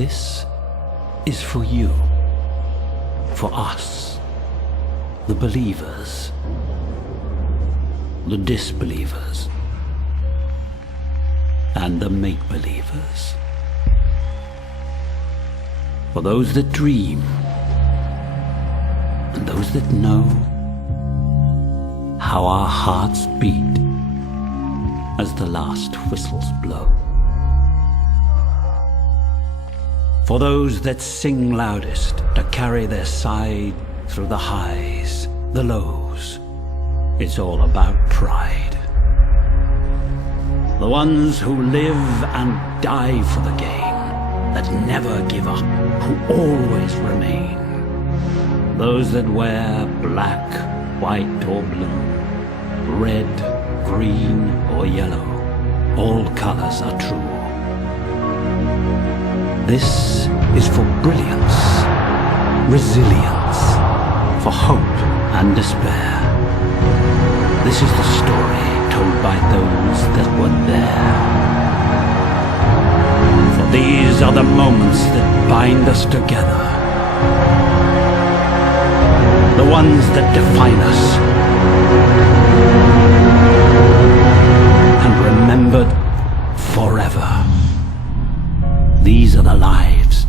This is for you, for us, the believers, the disbelievers, and the make-believers. For those that dream, and those that know how our hearts beat as the last whistles blow. For those that sing loudest to carry their side through the highs, the lows, it's all about pride. The ones who live and die for the game, that never give up, who always remain. Those that wear black, white or blue, red, green or yellow, all colors are true. This is for brilliance, resilience, for hope and despair. This is the story told by those that were there. For these are the moments that bind us together, the ones that define us, and remembered forever. These are the lives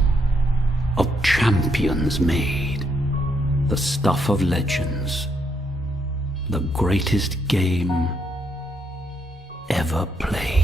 of champions made, the stuff of legends, the greatest game ever played.